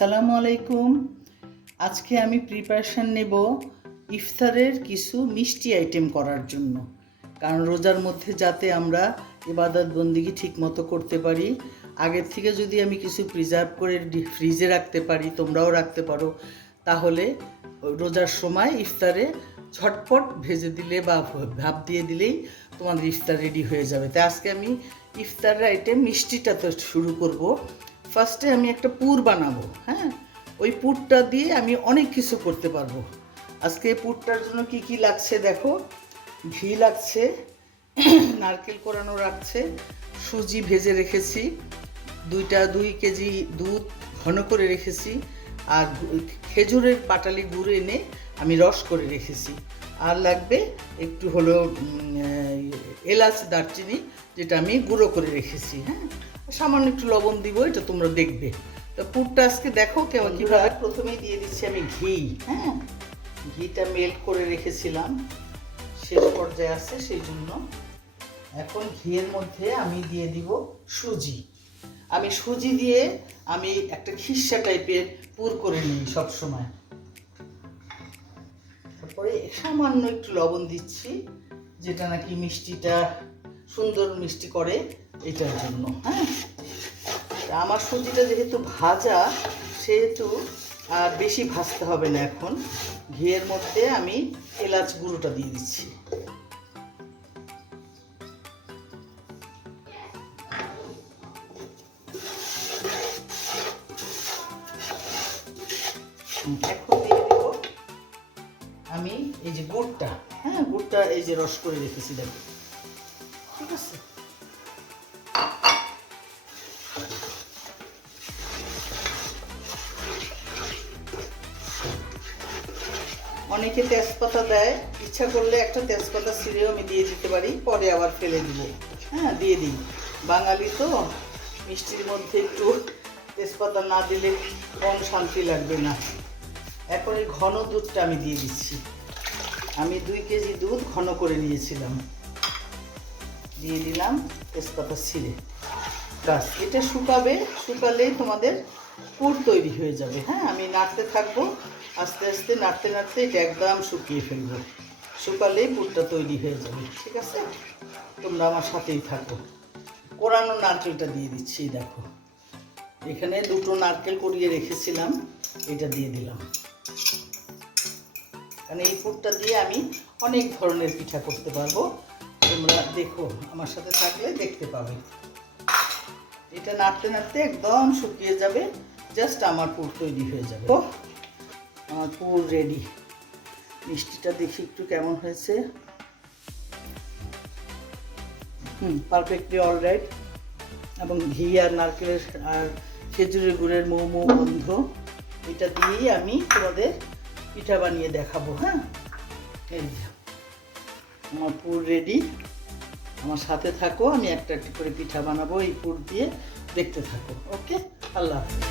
আসসালামু আলাইকুম। আজকে আমি প্রিপারেশন নেব ইফতারের কিছু মিষ্টি আইটেম করার জন্য, কারণ রোজার মধ্যে যাতে আমরা ইবাদত বন্দিগি ঠিকমতো করতে পারি, আগের থেকে যদি আমি কিছু প্রিজার্ভ করে ফ্রিজে রাখতে পারি, তোমরাও রাখতে পারো, তাহলে রোজার সময় ইফতারে ঝটপট ভেজে দিলে বা ভাপ দিয়ে দিলেই তোমাদের ইফতার রেডি হয়ে যাবে। তাই আজকে আমি ইফতারের আইটেম মিষ্টিটা তো শুরু করব। ফার্স্টে আমি একটা পুর বানাবো। হ্যাঁ, ওই পুরটা দিয়ে আমি অনেক কিছু করতে পারবো। আজকে এই পুরটার জন্য কি কি লাগছে দেখো। ঘি লাগছে, নারকেল কোরানো রাখছে, সুজি ভেজে রেখেছি, 2 কেজি দুধ ঘন করে রেখেছি, আর খেজুরের পাটালি গুঁড়ো এনে আমি রস করে রেখেছি, আর লাগবে একটু হলো এলাচ দারচিনি, যেটা আমি গুঁড়ো করে রেখেছি। হ্যাঁ, সামান্য একটু লবণ দিব, এটা তোমরা দেখবে। তো পুরটা আজকে দেখো কেমন কীভাবে। প্রথমেই দিয়ে দিচ্ছি আমি ঘি। হ্যাঁ, ঘিটা মেল্ট করে রেখেছিলাম, শেষ পর্যায়ে আছে, সেই জন্য এখন ঘিয়ের মধ্যে আমি দিয়ে দিব সুজি। আমি সুজি দিয়ে আমি একটা খিসা টাইপের পুর করে নিই সব সময়। তারপরে সামান্য একটু লবণ দিচ্ছি, যেটা নাকি মিষ্টিটা সুন্দর মিষ্টি করে, এটার জন্য। হ্যাঁ, আমার সুজিটা যেহেতু ভাজা, সেহেতু আর বেশি ভাজতে হবে না। এখন ঘিয়ের মধ্যে আমি এলাচ গুঁড়োটা দিয়ে দিচ্ছি। এখন দিয়ে দেব আমি এই যে গুড়টা। হ্যাঁ, গুড়টা এই যে রস করে রেখেছি, দেখো। ঠিক আছে, অনেকে তেজপাতা দেয়, ইচ্ছা করলে একটা তেজপাতা ছিঁড়েও আমি দিয়ে দিতে পারি, পরে আবার ফেলে দিব। হ্যাঁ, দিয়ে দিই, বাঙালি তো, মিষ্টির মধ্যে একটু তেজপাতা না দিলে কম শান্তি লাগবে না। এখন এই ঘন দুধটা আমি দিয়ে দিচ্ছি। আমি 2 কেজি দুধ ঘন করে নিয়েছিলাম, দিয়ে দিলাম তেজপাতা ছিঁড়ে। ব্যাস, এটা শুকাবে, শুকালেই তোমাদের পুর তৈরি হয়ে যাবে। হ্যাঁ, আমি নাড়তে থাকবো, আস্তে আস্তে নাড়তে নাড়তে এটা একদম শুকিয়ে ফেলবো। শুকালেই পুরটা তৈরি হয়ে যাবে। ঠিক আছে, তোমরা আমার সাথেই থাকো। কোরানো নারকেলটা দিয়ে দিচ্ছি, দেখো এখানে 2টো নারকেল কুড়িয়ে রেখেছিলাম, এটা দিয়ে দিলাম। কারণ এই পুরটা দিয়ে আমি অনেক ধরনের পিঠা করতে পারবো, তোমরা দেখো, আমার সাথে থাকলে দেখতে পাবে। এটা নাড়তে নাড়তে একদম শুকিয়ে যাবে, জাস্ট আমার পুর তৈরি হয়ে যাবে। তো আমার পুর রেডি। মিষ্টিটা দেখি একটু কেমন হয়েছে। Perfectly alright. এবং ঘি আর নারকেলের আর খেজুরের গুড়ের মৌ মৌ গন্ধ, এটা দিয়েই আমি তোমাদের পিঠা বানিয়ে দেখাবো। হ্যাঁ, এই যে আমার পুর রেডি, আমার সাথে থাকো, আমি একটা একটা করে পিঠা বানাবো এই পুর দিয়ে, দেখতে থাকো। ওকে, আল্লাহ হাফেজ।